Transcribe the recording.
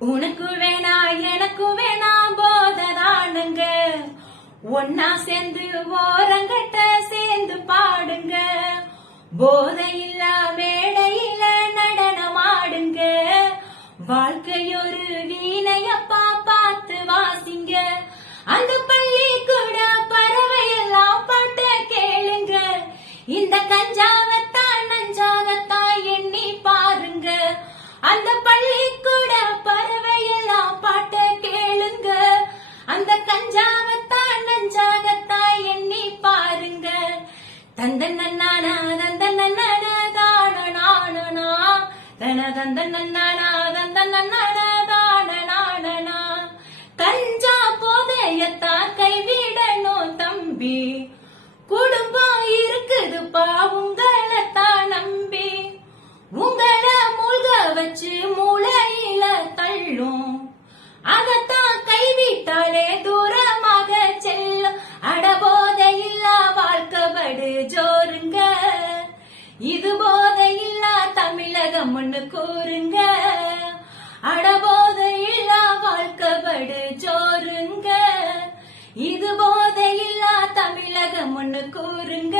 உனக்கு வேணா எனக்கு வேணா போததானுங்க, ஒன்னா சேர்ந்து ஓரங்கட்ட சேர்ந்து பாடுங்க, போதையில்ல மேடையில நடனமாடுங்க, வாழ்க்கையொரு வீணையப்பா பார்த்து வாசிங்க, அந்த பள்ளி கூட பறவையெல்லாம் பாட்ட கேளுங்க, இந்த கஞ்சாவத்தான் நஞ்சாகத்தான் எண்ணி பாருங்க, அந்த பள்ளி கூட பறவையெல்லாம் பாட்ட கேளுங்க, அந்த கஞ்சாவத்தான் நஞ்சாகத்தான் எண்ணி பாருங்க, தந்த நன்னானா தந்த நன்னானா தான நானா தன தந்த நன்னானா தந்த நன்னானா தான நானா, கஞ்சா போதையத்தான் கைவிடணும் தம்பி, குடும்பம் இருக்குதுப்பா உங்களைத்தான் நம்பி, உங்களை மூழ்க வச்சு மூளையில தள்ளும், அதத்தான் கைவிட்டாலே தூரமாக செல்லும், அடபோதையில்லா வாழ்க்கைபடு ஜோருங்க, இது போதையில்லா தமிழகம் ஒண்ணு கூறுங்க, அடபோதையில்லா வாழ்க்கைபடு ஜோருங்க, இது போதையில்லா தமிழகம் ஒண்ணு கூறுங்க.